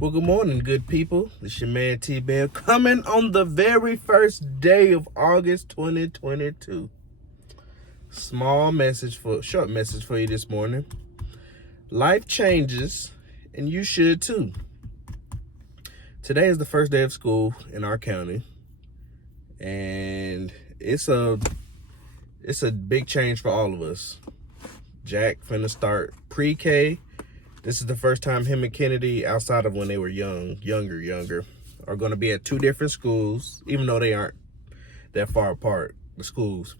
Well, good morning, good people. This is your man TBELL coming on the very first day of August 2022. Short message for you this morning. Life changes, and you should too. Today is the first day of school in our county, and it's a big change for all of us. Jack finna start pre-K. This is the first time him and Kennedy, outside of when they were younger, are going to be at two different schools, even though they aren't that far apart, the schools.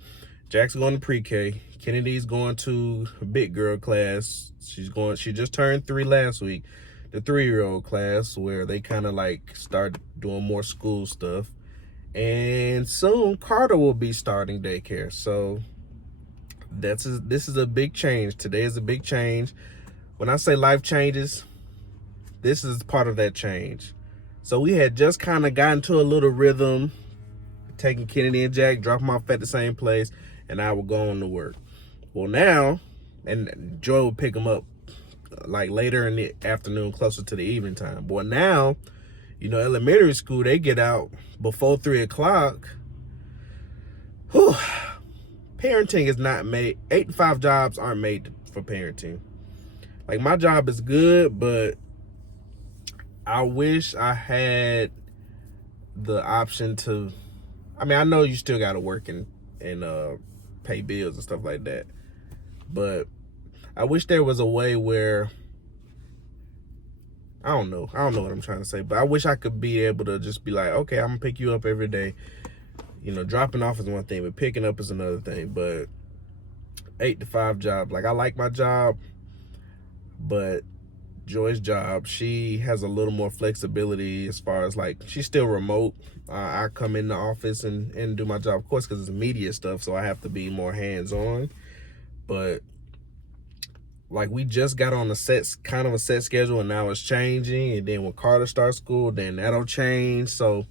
Jack's going to pre-K. Kennedy's going to a big girl class. She just turned 3 last week, the 3-year-old class, where they kind of like start doing more school stuff. And soon Carter will be starting daycare. So this is a big change. Today is a big change. When I say life changes, this is part of that change. So we had just kind of gotten to a little rhythm, taking Kennedy and Jack, drop them off at the same place, and I would go on to work. Well, now, and Joy would pick them up like later in the afternoon, closer to the evening time. But now, elementary school, they get out before 3 o'clock. Whew. Parenting is not made. 8 to 5 jobs aren't made for parenting. Like, my job is good, but I wish I had the option to, I know you still got to work and pay bills and stuff like that. But I wish there was a way where, I don't know what I'm trying to say, but I wish I could be able to just be like, okay, I'm going to pick you up every day. Dropping off is one thing, but picking up is another thing. But 8 to 5 job, like, I like my job. But Joy's job, she has a little more flexibility as far as, like, she's still remote. I come in the office and do my job, of course, because it's media stuff, so I have to be more hands-on. But, like, we just got on a set schedule, and now it's changing. And then when Carter starts school, then that'll change. So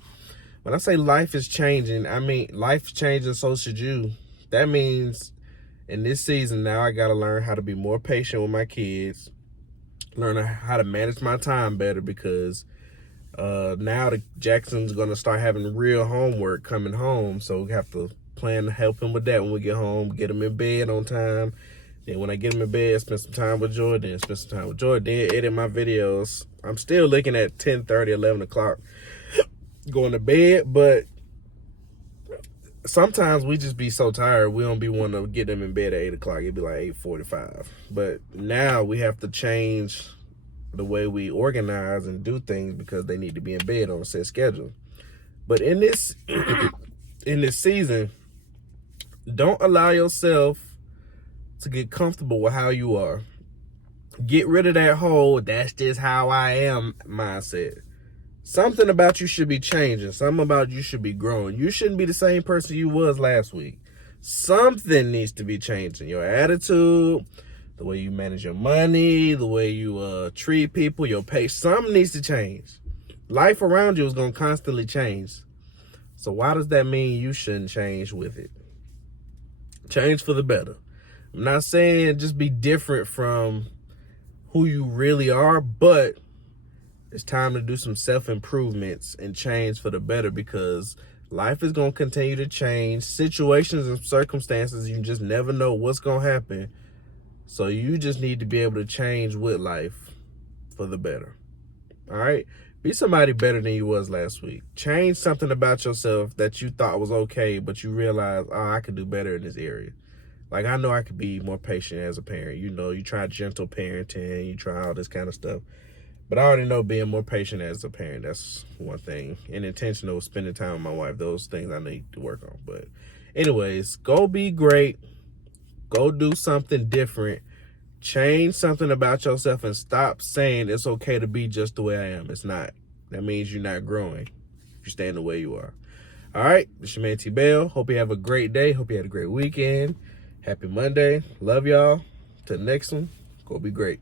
when I say life is changing, I mean life's changing, so should you. That means in this season now, I got to learn how to be more patient with my kids. Learn how to manage my time better, because now Jackson's going to start having real homework coming home. So we have to plan to help him with that when we get home, get him in bed on time. Then when I get him in bed, spend some time with Joy, then edit my videos. I'm still looking at 10:30, 11 o'clock going to bed, but sometimes we just be so tired, we don't be wanting to get them in bed at 8 o'clock. It'd be like 8:45. But now we have to change the way we organize and do things, because they need to be in bed on a set schedule. But in this season, don't allow yourself to get comfortable with how you are. Get rid of that whole "that's just how I am" mindset. Something about you should be changing. Something about you should be growing. You shouldn't be the same person you was last week. Something needs to be changing. Your attitude, the way you manage your money, the way you treat people, your pace. Something needs to change. Life around you is going to constantly change. So why does that mean you shouldn't change with it? Change for the better. I'm not saying just be different from who you really are, but it's time to do some self-improvements and change for the better, because life is going to continue to change. Situations and circumstances, you just never know what's going to happen. So you just need to be able to change with life for the better. All right? Be somebody better than you was last week. Change something about yourself that you thought was okay, but you realize, I could do better in this area. Like, I know I could be more patient as a parent. You try gentle parenting, you try all this kind of stuff. But I already know being more patient as a parent, that's one thing. And intentional spending time with my wife, those things I need to work on. But anyways, go be great. Go do something different. Change something about yourself and stop saying it's okay to be just the way I am. It's not. That means you're not growing. You're staying the way you are. All right, this is your man TBELL. Hope you have a great day. Hope you had a great weekend. Happy Monday. Love y'all. Till the next one, go be great.